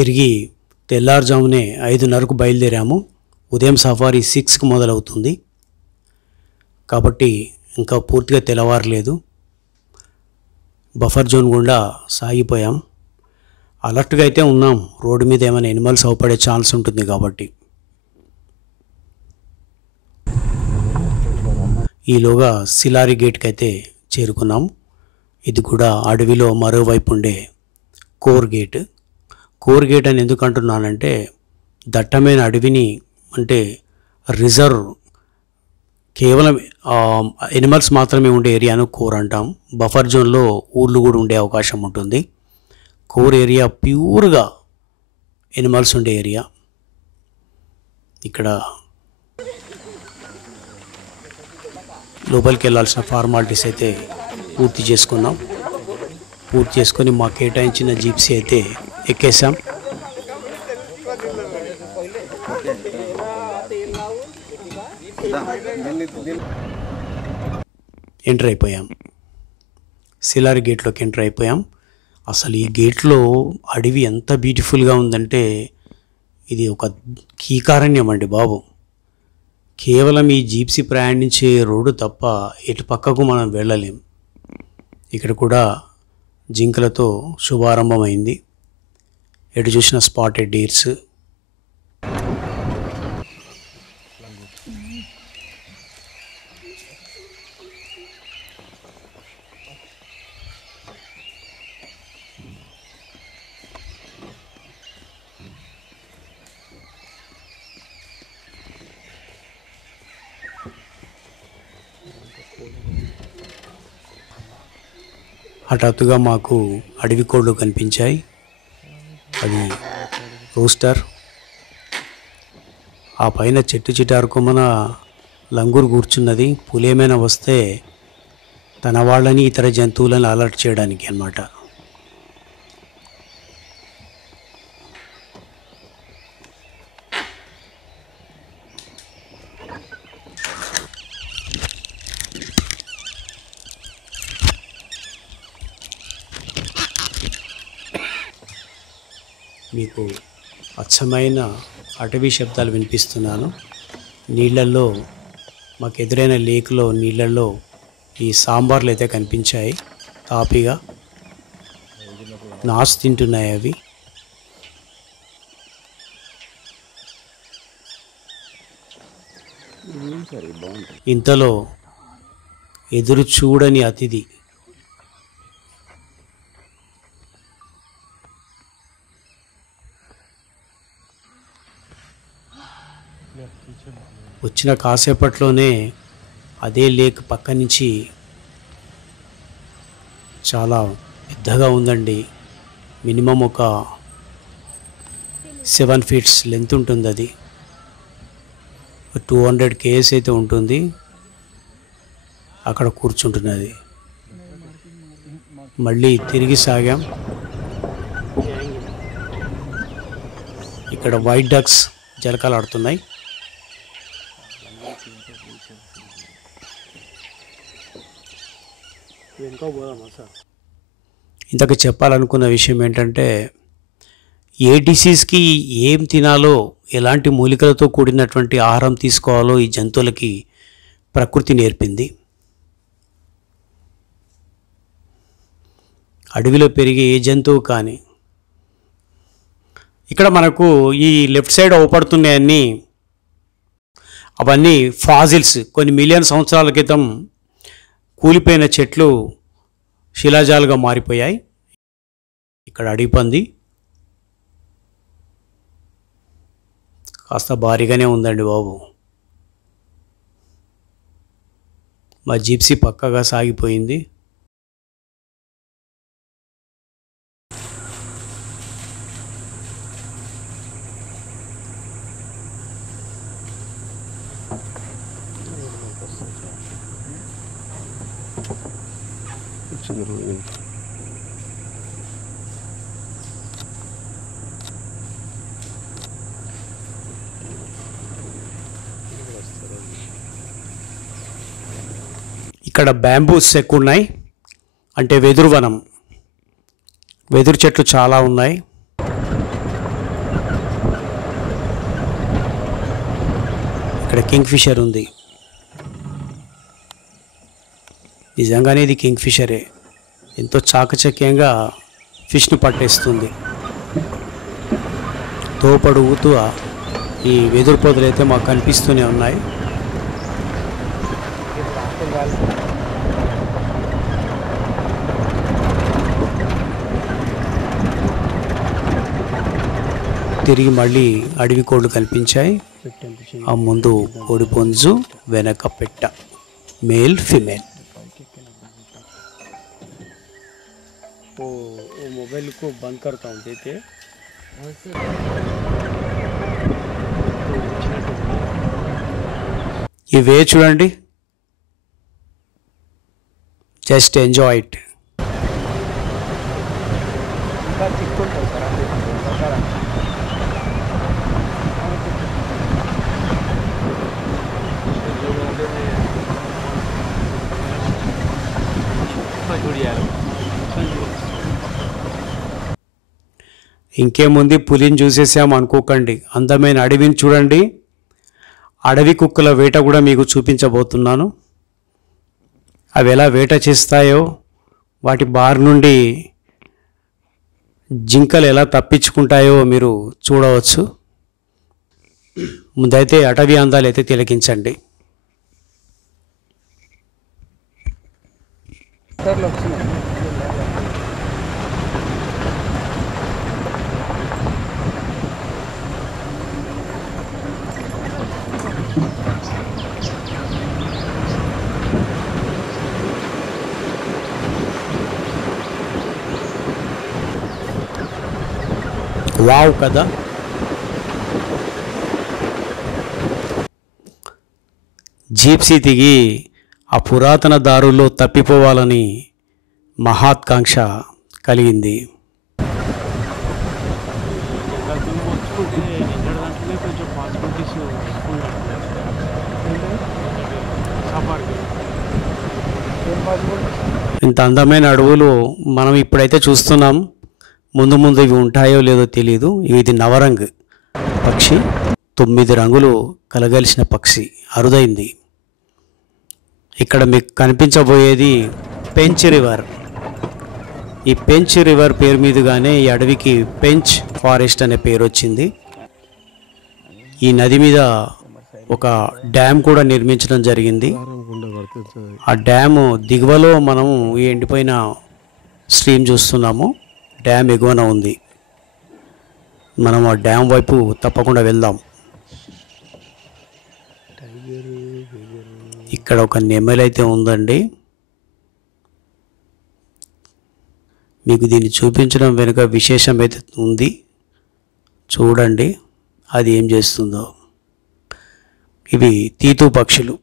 తిరిగి తెల్లారుజామునే 5:30కు బయలుదేరాము. ఉదయం సఫారీ 6కి మొదలవుతుంది కాబట్టి ఇంకా పూర్తిగా తెల్లవారలేదు. బఫర్ జోన్ గుండా సాగిపోయాం. అలర్ట్గా అయితే ఉన్నాం, రోడ్డు మీద ఏమైనా ఎనిమల్స్ అవపడే ఛాన్స్ ఉంటుంది కాబట్టి. ఈలోగా సిలారి గేట్కి అయితే చేరుకున్నాం. ఇది కూడా అడవిలో మరోవైపు ఉండే కోర్ గేట్. కోర్ గేట్ అని ఎందుకు అంటున్నానంటే, దట్టమైన అడవిని అంటే రిజర్వ్, కేవలం ఎనిమల్స్ మాత్రమే ఉండే ఏరియాను కోర్ అంటాం. బఫర్ జోన్లో ఊర్లు కూడా ఉండే అవకాశం ఉంటుంది. కోర్ ఏరియా ప్యూర్గా ఎనిమల్స్ ఉండే ఏరియా. ఇక్కడ లోపలికి వెళ్ళాల్సిన ఫార్మాలిటీస్ అయితే పూర్తి చేసుకున్నాం. పూర్తి చేసుకొని మా కేటాయించిన జీప్సీ అయితే ఎక్కేసాం. ఎంటర్ అయిపోయాం. సిలారి గేట్లోకి ఎంటర్ అయిపోయాం. అసలు ఈ గేట్లో అడవి ఎంత బ్యూటిఫుల్గా ఉందంటే, ఇది ఒక కీకారణ్యం అండి బాబు. కేవలం ఈ జీప్సీ ప్రయాణించే రోడ్డు తప్ప ఎటు పక్కకు మనం వెళ్ళలేం. ఇక్కడ కూడా జింకలతో శుభారంభమైంది. ఎటు చూసిన స్పాటెడ్ డీర్స్. హఠాత్తుగా మాకు అడవి కోళ్ళు కనిపించాయి. అది రూస్టర్. ఆ పైన చెట్టు చిటారుకొమ్మన లంగూరు కూర్చున్నది. పులేమైనా వస్తే తన వాళ్ళని ఇతర జంతువులను అలర్ట్ చేయడానికి అన్నమాట. మీకు అచ్చమైన అటవీ శబ్దాలు వినిపిస్తున్నాను. నీళ్ళల్లో, మాకు ఎదురైన లేక్లో నీళ్ళల్లో ఈ సాంబార్లు అయితే కనిపించాయి. తాపిగా నాసు తింటున్నాయి అవి. ఇంతలో ఎదురు చూడని అతిథి. వచ్చిన కాసేపట్లోనే అదే లేక్ పక్క నుంచి చాలా పెద్దగా ఉందండి. మినిమం ఒక 7 feet లెంత్ ఉంటుంది. అది 200 kgs అయితే ఉంటుంది. అక్కడ కూర్చుంటున్నది. మళ్ళీ తిరిగి సాగాం. ఇక్కడ వైట్ డక్స్ జలకాలాడుతున్నాయి. ఇంతకు చెప్పాలనుకున్న విషయం ఏంటంటే, ఏ డిసీజ్కి ఏం తినాలో, ఎలాంటి మూలికలతో కూడినటువంటి ఆహారం తీసుకోవాలో ఈ జంతువులకి ప్రకృతి నేర్పింది. అడవిలో పెరిగే ఏ జంతువు కానీ, ఇక్కడ మనకు ఈ లెఫ్ట్ సైడ్ అవపడుతున్నాయన్నీ అవన్నీ ఫాజిల్స్. కొన్ని మిలియన్ సంవత్సరాల క్రితం కూలిపోయిన చెట్లు శిలాజాలుగా మారిపోయాయి. ఇక్కడ అడిగిపంది కాస్త భారీగానే ఉందండి బాబు. మా జీప్సీ పక్కగా సాగిపోయింది. ఇక్కడ బ్యాంబూస్ ఎక్కువ ఉన్నాయి, అంటే వెదురు వనం. వెదురు చెట్లు చాలా ఉన్నాయి. ఇక్కడ కింగ్ ఫిషర్ ఉంది. నిజంగానే ఇది కింగ్ ఫిషరే. ఎంతో చాకచక్యంగా ఫిష్ను పట్టేస్తుంది. తోపడుగుతూ ఈ వెదురు పొదలు అయితే మాకు కనిపిస్తూనే ఉన్నాయి. తిరిగి మళ్ళీ అడవి కోళ్ళు కనిపించాయి. ఆ ముందు కోడి పుంజు, వెనక పెట్ట, మేల్ ఫీమేల్. मोबाइल को बंद करता हूँ देखिए. ఇవే చూడండి, జస్ట్ ఎంజాయ్ ఇట్. ఇంకేముంది, పులిని చూసేసాం అనుకోకండి. అందమైన అడవిని చూడండి. అడవి కుక్కల వేట కూడా మీకు చూపించబోతున్నాను. అవి ఎలా వేట చేస్తాయో, వాటి బారి నుండి జింకలు ఎలా తప్పించుకుంటాయో మీరు చూడవచ్చు. ముందైతే అటవీ అందాలు అయితే తిలకించండి. వావ్ కదా. జీప్సీ దిగి ఆ పురాతన దారుల్లో తప్పిపోవాలని మహాత్కాంక్ష కలిగింది. ఇంత అందమైన అడవులు మనం ఇప్పుడైతే చూస్తున్నాం. ముందు ముందు ఇవి ఉంటాయో లేదో తెలియదు. ఇది నవరంగ్ పక్షి, 9 రంగులు కలగలిసిన పక్షి, అరుదైంది. ఇక్కడ మీకు కనిపించబోయేది పెంచ్ రివర్. ఈ పెంచ్ రివర్ పేరు మీదుగానే ఈ అడవికి పెంచ్ ఫారెస్ట్ అనే పేరు వచ్చింది. ఈ నది మీద ఒక డ్యామ్ కూడా నిర్మించడం జరిగింది. ఆ డ్యాము దిగువలో మనము ఈ ఎండిపోయిన స్ట్రీమ్ చూస్తున్నాము. డ్యామ్ ఎగువన ఉంది. మనం ఆ డ్యామ్ వైపు తప్పకుండా వెళ్దాం. ఇక్కడ ఒక నెమలి అయితే ఉందండి. మీకు దీన్ని చూపించడం వెనుక విశేషం అయితే ఉంది. చూడండి అది ఏం చేస్తుందో. ఇవి తీతూ పక్షులు.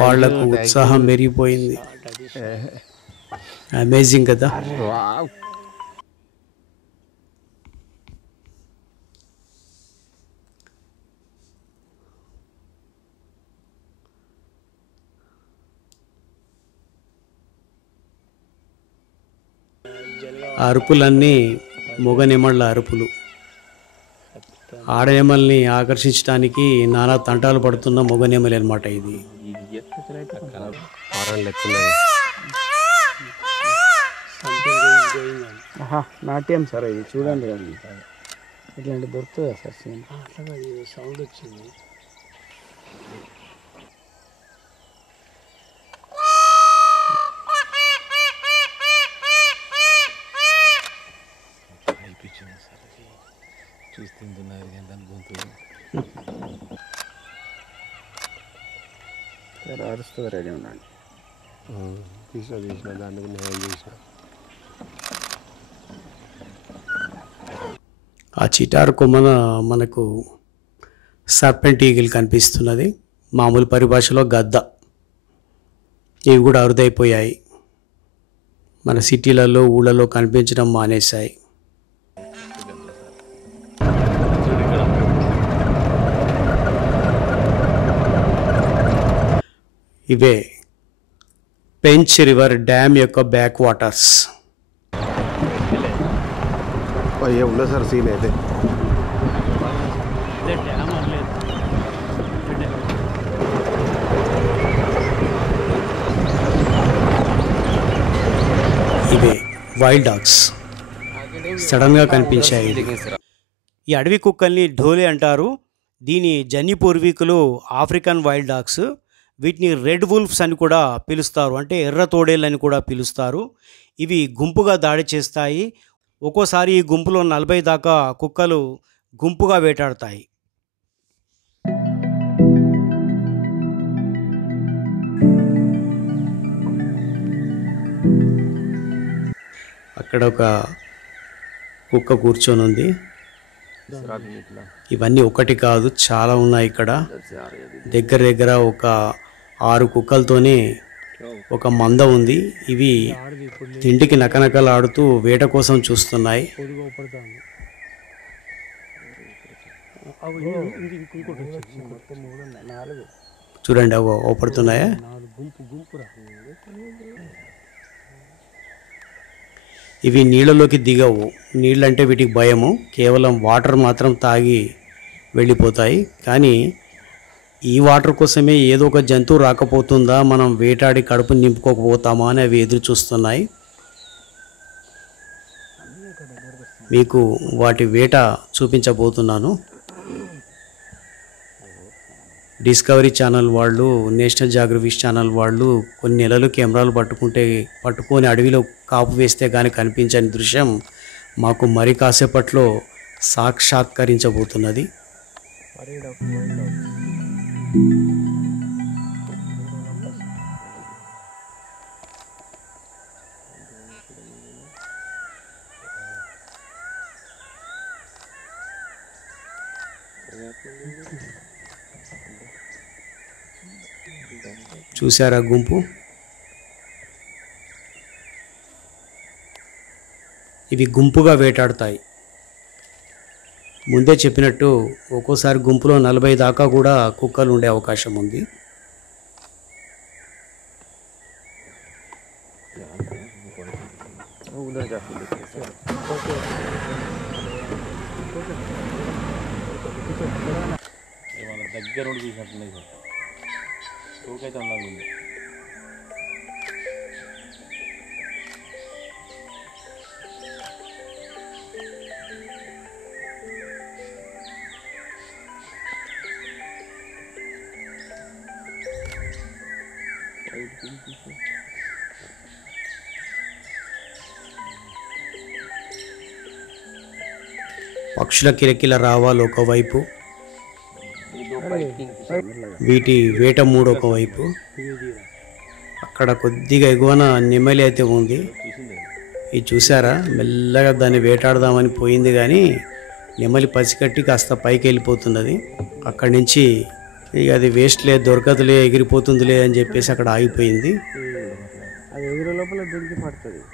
వాళ్ళకు ఉత్సాహం పెరిగిపోయింది. అమేజింగ్ కదా. అరుపులన్నీ మొగనెమళ్ళ అరుపులు. ఆడనెమల్ని ఆకర్షించడానికి నానా తంటాలు పడుతున్న మొగనెమలి అనమాట ఇది. నాట్యం సార్ ఇది చూడండి. ఇట్లాంటి దొరుకుతుందా సార్? సౌండ్ వచ్చింది. చూస్తున్నారు అరుస్తుంది. రెడీ ఉండండి. తీసిన దానికి నేను చేసిన. ఆ చిటారు కొమ్మన మనకు సర్పెంట్ ఈగిల్ కనిపిస్తున్నది. మామూలు పరిభాషలో గద్ద. ఇవి కూడా అరుదైపోయాయి, మన సిటీలలో ఊళ్ళలో కనిపించడం మానేశాయి. ఇవే పెంచ్ రివర్ డ్యామ్ యొక్క బ్యాక్ వాటర్స్. ये उल्ला सर सीन है थे ఇవే వైల్డ్ డాగ్స్ సడన్గా కనిపించాయి. ఈ అడవి కుక్కల్ని ఢోలే అంటారు. దీని జన్యు పూర్వీకులు ఆఫ్రికన్ వైల్డ్ డాగ్స్. వీటిని రెడ్ వుల్ఫ్స్ అని కూడా పిలుస్తారు, అంటే ఎర్ర తోడేళ్ళని కూడా పిలుస్తారు. ఇవి గుంపుగా దాడి చేస్తాయి. ఒక్కోసారి ఈ గుంపులో 40 దాకా కుక్కలు గుంపుగా వేటాడతాయి. అక్కడ ఒక కుక్క కూర్చొని ఉంది. ఇవన్నీ ఒకటి కాదు, చాలా ఉన్నాయి ఇక్కడ. దగ్గర దగ్గర ఒక 6 కుక్కలతోనే ఒక మంద ఉంది. ఇవి తిండికి నకనకలాడుతూ వేట కోసం చూస్తున్నాయి. చూడండి, అవి ఓపడుతున్నాయా? ఇవి నీళ్ళలోకి దిగవు. నీళ్ళంటే వీటికి భయము. కేవలం వాటర్ మాత్రం తాగి వెళ్ళిపోతాయి. కానీ ఈ వాటర్ కోసమే ఏదో ఒక జంతువు రాకపోతుందా, మనం వేటాడి కడుపు నింపుకోకపోతామా అని అవి ఎదురు చూస్తున్నాయి. మీకు వాటి వేట చూపించబోతున్నాను. డిస్కవరీ ఛానల్ వాళ్ళు, నేషనల్ జాగ్రఫీ ఛానల్ వాళ్ళు కొన్ని నెలలు కెమెరాలు పట్టుకొని అడవిలో కాపు వేస్తే కానీ కనిపించని దృశ్యం మాకు మరి కాసేపట్లో సాక్షాత్కరించబోతున్నది. చూసారా గుంపు? ఇవి గుంపుగా వేటాడతాయి. ముందే చెప్పినట్టు ఒక్కోసారి గుంపులో 40 దాకా కూడా కుక్కలు ఉండే అవకాశం ఉంది. దగ్గర చూసినట్టున్నాయి సార్, తోకైతే అందంగా ఉంది. పక్షుల కిలకిల రావాలు ఒకవైపు, వీటి వేట మూడు ఒకవైపు. అక్కడ కొద్దిగా ఎగువన నెమలి అయితే ఉంది. ఇది చూసారా, మెల్లగా దాన్ని వేటాడదామని పోయింది కానీ నెమలి పసికట్టి కాస్త పైకి వెళ్ళిపోతున్నది. అక్కడి నుంచి ఇక అది వేస్ట్లే, దొరకదులే, ఎగిరిపోతుందిలే అని చెప్పేసి అక్కడ ఆగిపోయింది. అది ఎగిరే లోపల దొరికి పడుతుంది.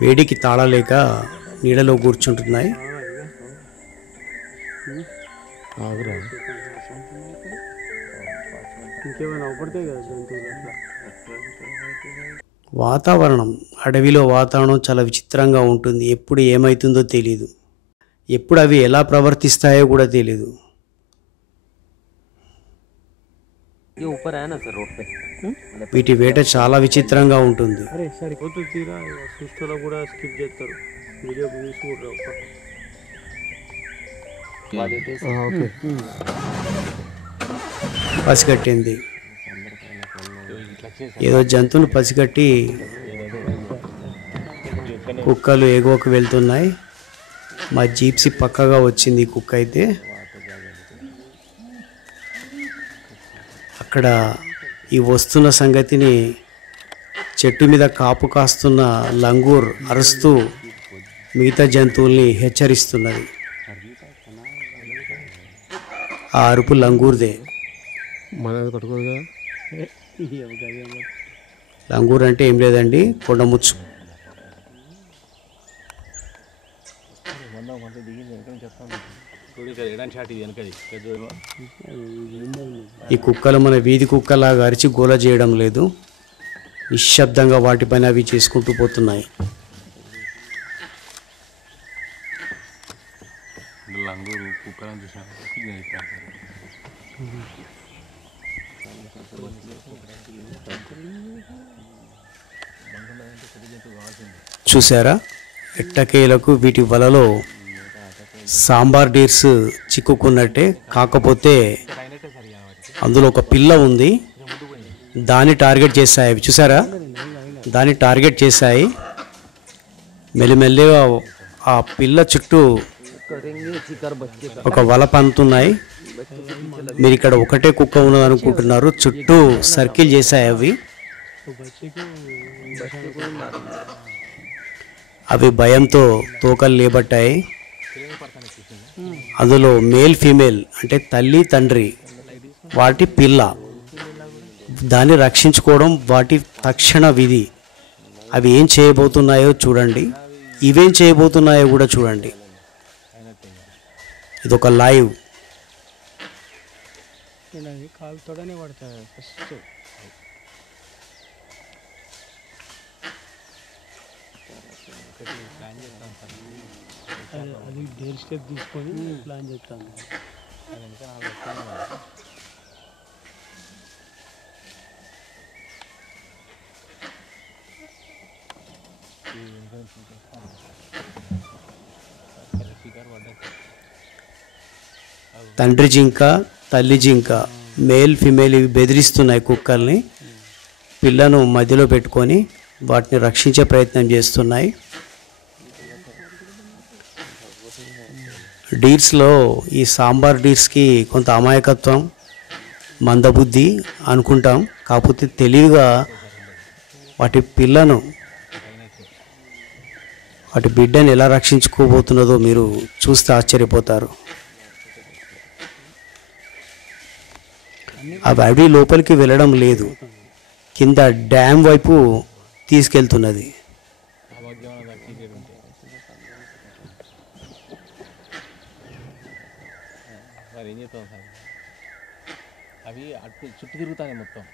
వేడికి తాళలేక నీడలో కూర్చుంటున్నాయి. ఇంకేమైనా అవపడతాయి కదా జంతువులు అట్లా. వాతావరణం, అడవిలో వాతావరణం చాలా విచిత్రంగా ఉంటుంది. ఎప్పుడు ఏమవుతుందో తెలీదు, ఎప్పుడు అవి ఎలా ప్రవర్తిస్తాయో కూడా తెలీదు. వీటి వేట చాలా విచిత్రంగా ఉంటుంది. అరే సరే పొద్దు తీరా సృష్టిలో కూడా స్కిప్ చేస్తారు, వీడియో తీసుకుంటారు. పసిగట్టింది, ఏదో జంతువులు పసిగట్టి కుక్కలు ఎగువకు వెళ్తున్నాయి. మా జీప్సీ పక్కగా వచ్చింది కుక్క అయితే. అక్కడ ఈ వస్తున్న సంగతిని చెట్టు మీద కాపు కాస్తున్న లంగూర్ అరుస్తూ మిగతా జంతువుల్ని హెచ్చరిస్తున్నది. ఆ అరుపు లంగూర్దే. మనది పట్టుకోదు కదా. లంగూర్ అంటే ఏం లేదండి, కొండముచ్చు. ఈ కుక్కలు మన వీధి కుక్కలాగా అరిచి గోల చేయడం లేదు, నిశ్శబ్దంగా వాటిపైన అవి చేసుకుంటూ పోతున్నాయి. లంగూరు కుక్కలను చూసాను. చూసారా, ఎట్టకేలకు వీటి వలలో సాంబార్ డీర్స్ చిక్కుకున్నట్టే. కాకపోతే అందులో ఒక పిల్ల ఉంది, దాన్ని టార్గెట్ చేశాయి అవి. చూసారా, దాన్ని టార్గెట్ చేశాయి. మెల్లిమెల్లిగా ఆ పిల్ల చుట్టూ ఒక వల పన్నుతున్నాయి. మీరు ఇక్కడ ఒకటే కుక్క ఉన్నది అనుకుంటున్నారు, చుట్టూ సర్కిల్ చేశాయి అవి. అవి భయంతో తోకలు లేబట్టాయి. అందులో మేల్ ఫీమేల్ అంటే తల్లి తండ్రి, వాటి పిల్ల. దాన్ని రక్షించుకోవడం వాటి తక్షణ విధి. అవి ఏం చేయబోతున్నాయో చూడండి, ఇవేం చేయబోతున్నాయో కూడా చూడండి. ఇదొక లైవ్. కాలుతోనే పడతాయి ఫస్ట్. అది డేర్ స్టెప్ తీసుకొని ప్లాన్ చేస్తాను. తండ్రి జింక, తల్లి జింక, మేల్ ఫిమేల్ ఇవి బెదిరిస్తున్నాయి కుక్కల్ని. పిల్లను మధ్యలో పెట్టుకొని వాటిని రక్షించే ప్రయత్నం చేస్తున్నాయి. డీర్స్లో ఈ సాంబార్ డీర్స్కి కొంత అమాయకత్వం, మందబుద్ధి అనుకుంటాం. కాకపోతే తెలివిగా వాటి పిల్లను, వాటి బిడ్డను ఎలా రక్షించుకోబోతున్నదో మీరు చూస్తే ఆశ్చర్యపోతారు. అవి అడవి లోపలికి వెళ్ళడం లేదు, కింద డ్యామ్ వైపు తీసుకెళ్తున్నది. మరి ఏం చేస్తాం సార్, అవి అటు చుట్టూ తిరుగుతాయి మొత్తం.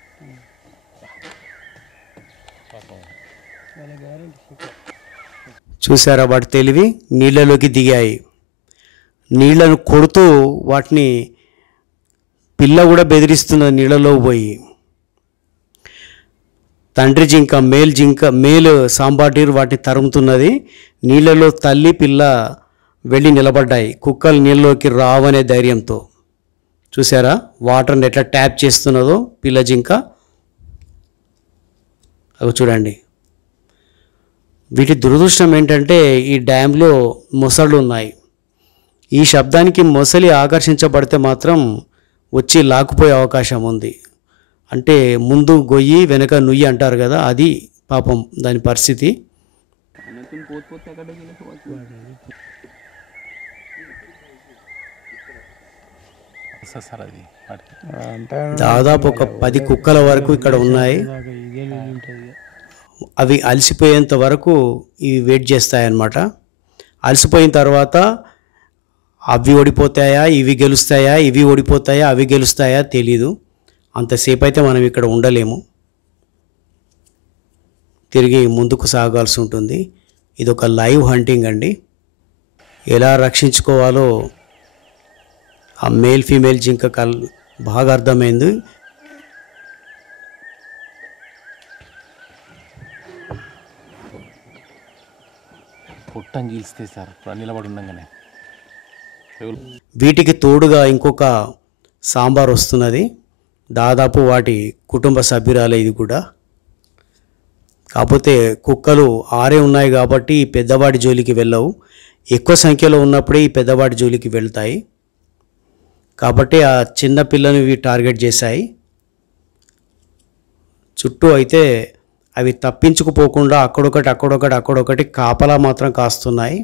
చూసారా, వాటి తెలివి. నీళ్ళలోకి దిగాయి. నీళ్లను కొడుతూ వాటిని పిల్ల కూడా బెదిరిస్తున్నది నీళ్ళలో పోయి. తండ్రి జింక, మేల్ సాంబార్ డీర్ వాటిని తరుముతున్నది. నీళ్ళలో తల్లి పిల్ల వెళ్ళి నిలబడ్డాయి, కుక్కలు నీళ్ళలోకి రావనే ధైర్యంతో. చూసారా, వాటర్ని ఎట్లా ట్యాప్ చేస్తున్నదో పిల్ల జింక. అవి చూడండి. వీటి దురదృష్టం ఏంటంటే ఈ డ్యాంలో మొసళ్ళు ఉన్నాయి. ఈ శబ్దానికి మొసలి ఆకర్షించబడితే మాత్రం వచ్చి లాక్కుపోయే అవకాశం ఉంది. అంటే ముందు గొయ్యి వెనక నుయ్యి అంటారు కదా, అది పాపం దాని పరిస్థితి. సార్ అది దాదాపు ఒక 10 కుక్కల వరకు ఇక్కడ ఉన్నాయి. అవి అలసిపోయేంత వరకు ఇవి వెయిట్ చేస్తాయన్నమాట. అలసిపోయిన తర్వాత అవి ఓడిపోతాయా, ఇవి గెలుస్తాయా, ఇవి ఓడిపోతాయా, అవి గెలుస్తాయా తెలీదు. అంతసేపు అయితే మనం ఇక్కడ ఉండలేము, తిరిగి ముందుకు సాగాల్సి ఉంటుంది. ఇది ఒక లైవ్ హంటింగ్ అండి. ఎలా రక్షించుకోవాలో ఆ మేల్ ఫీమేల్ జింక బాగా అర్థమైంది. పుట్టం గీల్స్తే సార్ నిలబడి ఉండగానే. వీటికి తోడుగా ఇంకొక సాంబార్ వస్తున్నది. దాదాపు వాటి కుటుంబ సభ్యురాలే ఇది కూడా. కాకపోతే కుక్కలు 6 ఉన్నాయి కాబట్టి ఈ పెద్దవాడి జోలికి వెళ్ళవు. ఎక్కువ సంఖ్యలో ఉన్నప్పుడే ఈ పెద్దవాడి జోలికి వెళ్తాయి. కాబట్టి ఆ చిన్న పిల్లను ఇవి టార్గెట్ చేశాయి. చుట్టూ అయితే అవి తప్పించుకుపోకుండా అక్కడొకటి కాపలా మాత్రం కాస్తున్నాయి.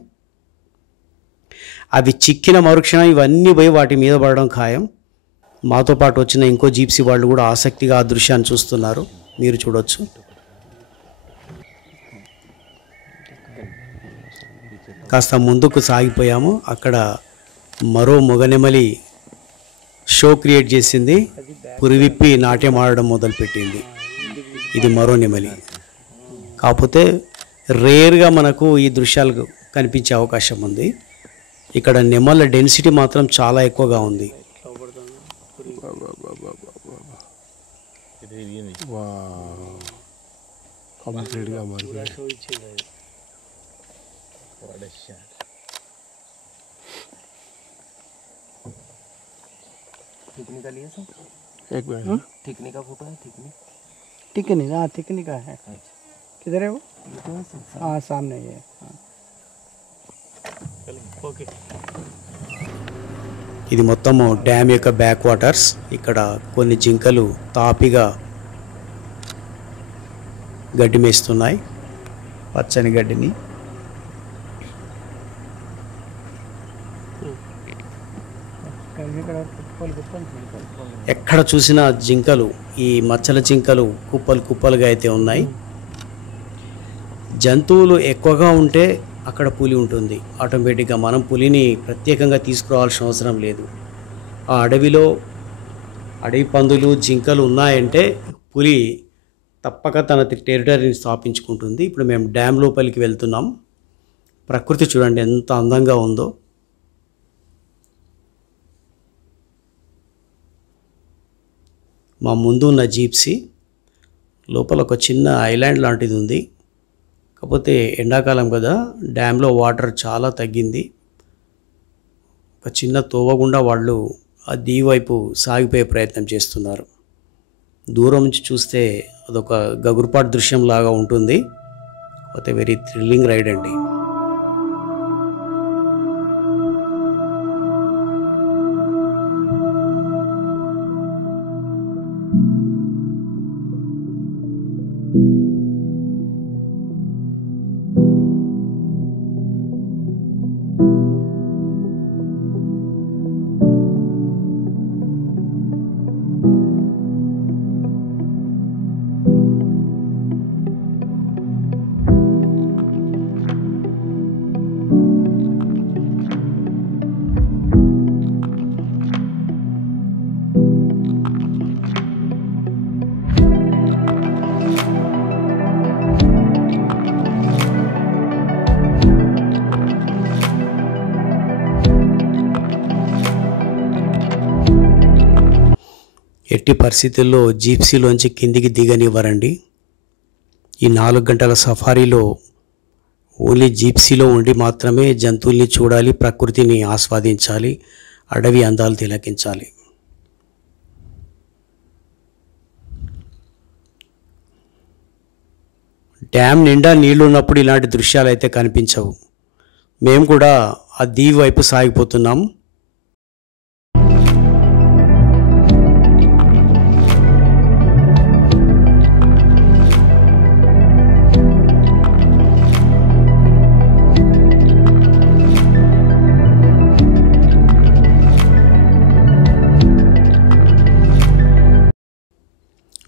అవి చిక్కిన మరుక్షణం ఇవన్నీ పోయి వాటి మీద పడడం ఖాయం. మాతో పాటు వచ్చిన ఇంకో జీప్సీ వాళ్ళు కూడా ఆసక్తిగా ఆ దృశ్యాన్ని చూస్తున్నారు. మీరు చూడొచ్చు. కాస్త ముందుకు సాగిపోయాము. అక్కడ మరో మొగనెమలి షో క్రియేట్ చేసింది. పురివిప్పి నాట్యం ఆడడం మొదలుపెట్టింది. ఇది మరో నెమలి. కాకపోతే రేర్గా మనకు ఈ దృశ్యాలు కనిపించే అవకాశం ఉంది. ఇక్కడ నెమళ్ళ డెన్సిటీ మాత్రం చాలా ఎక్కువగా ఉంది. కంప్లీట్గా మారిపోయింది. एक मिनट थिकनी का फोटो है थिकनी टिकनी, हाँ टिकनी का है. किधर है वो? हाँ सामने ये. ओके ఇది మొత్తము డ్యామ్ యొక్క బ్యాక్ వాటర్స్. ఇక్కడ కొన్ని జింకలు తాపిగా గడ్డి మేస్తున్నాయి, పచ్చని గడ్డిని. ఎక్కడ చూసినా జింకలు, ఈ మచ్చల జింకలు కుప్పలుగా అయితే ఉన్నాయి. జంతువులు ఎక్కువగా ఉంటే అక్కడ పులి ఉంటుంది. ఆటోమేటిక్గా మనం పులిని ప్రత్యేకంగా తీసుకురావాల్సిన అవసరం లేదు. ఆ అడవిలో అడవి పందులు, జింకలు ఉన్నాయంటే పులి తప్పక తన టెరిటరీని స్థాపించుకుంటుంది. ఇప్పుడు మేము డ్యామ్ లోపలికి వెళ్తున్నాం. ప్రకృతి చూడండి ఎంత అందంగా ఉందో. మా ముందు ఉన్న జీప్సీ లోపల ఒక చిన్న ఐలాండ్ లాంటిది ఉంది. కాకపోతే ఎండాకాలం కదా, డ్యామ్లో వాటర్ చాలా తగ్గింది. ఒక చిన్న తోవ గుండా వాళ్ళు ఆ దీవి వైపు సాగిపోయే ప్రయత్నం చేస్తున్నారు. దూరం నుంచి చూస్తే అదొక గగురుపాటు దృశ్యం లాగా ఉంటుంది. కాకపోతే వెరీ థ్రిల్లింగ్ రైడ్ అండి. ఎట్టి పరిస్థితుల్లో జీప్సీలోంచి కిందికి దిగనివ్వరండి. ఈ 4 గంటల సఫారీలో ఓన్లీ జీప్సీలో ఉండి మాత్రమే జంతువుల్ని చూడాలి, ప్రకృతిని ఆస్వాదించాలి, అడవి అందాలు తిలకించాలి. డ్యామ్ నిండా నీళ్లు ఉన్నప్పుడు ఇలాంటి దృశ్యాలు అయితే కనిపించవు. మేము కూడా ఆ దీవి వైపు సాగిపోతున్నాం.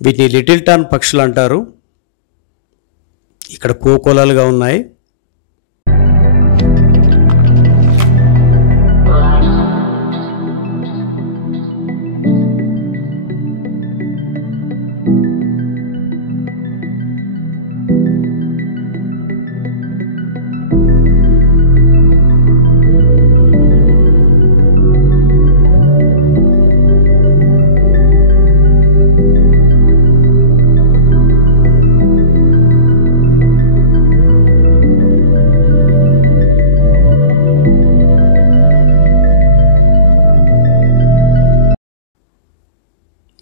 వీటిని లిటిల్ టర్న్ పక్షులు అంటారు. ఇక్కడ కోకోలాలుగా ఉన్నాయి.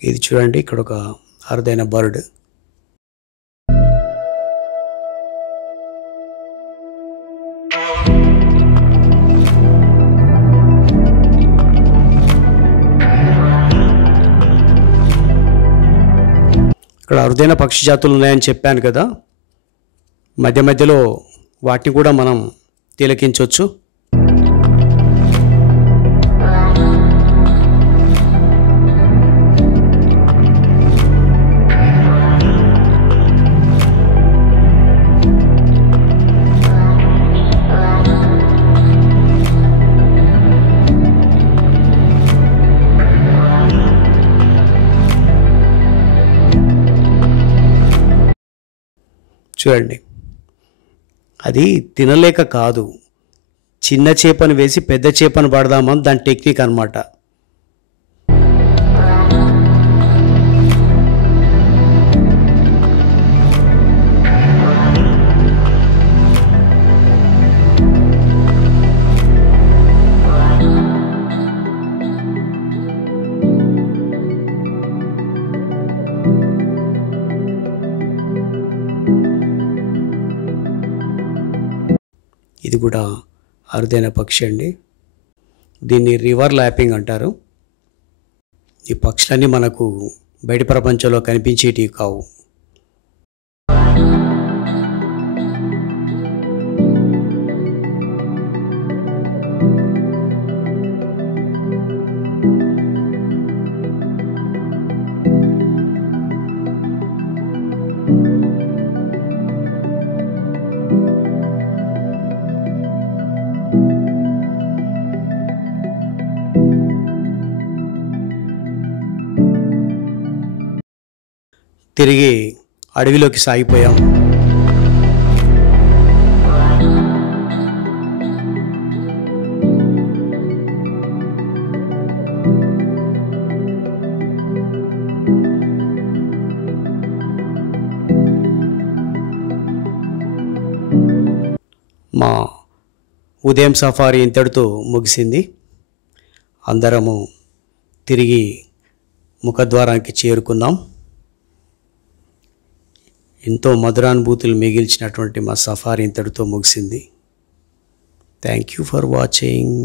ఇది చూడండి, ఇక్కడ ఒక అరుదైన బర్డ్. ఇక్కడ అరుదైన పక్షి జాతులు ఉన్నాయని చెప్పాను కదా, మధ్య మధ్యలో వాటిని కూడా మనం తిలకించవచ్చు. చూడండి, అది తినలేక కాదు, చిన్న చేపను వేసి పెద్ద చేపను పడదామని దాని టెక్నిక్ అన్నమాట. ఇది కూడా అరుదైన పక్షి అండి. దీన్ని రివర్ ల్యాపింగ్ అంటారు. ఈ పక్షులన్నీ మనకు బయట ప్రపంచంలో కనిపించేటివి కావు. తిరిగి అడవిలోకి సాగిపోయాం. మా ఉదయం సఫారీ ఇంతటితో ముగిసింది. అందరము తిరిగి ముఖద్వారానికి చేరుకున్నాం. ఎంతో మధురానుభూతులు మిగిల్చినటువంటి మా సఫారీ ఇంతటితో ముగిసింది. Thank you for watching.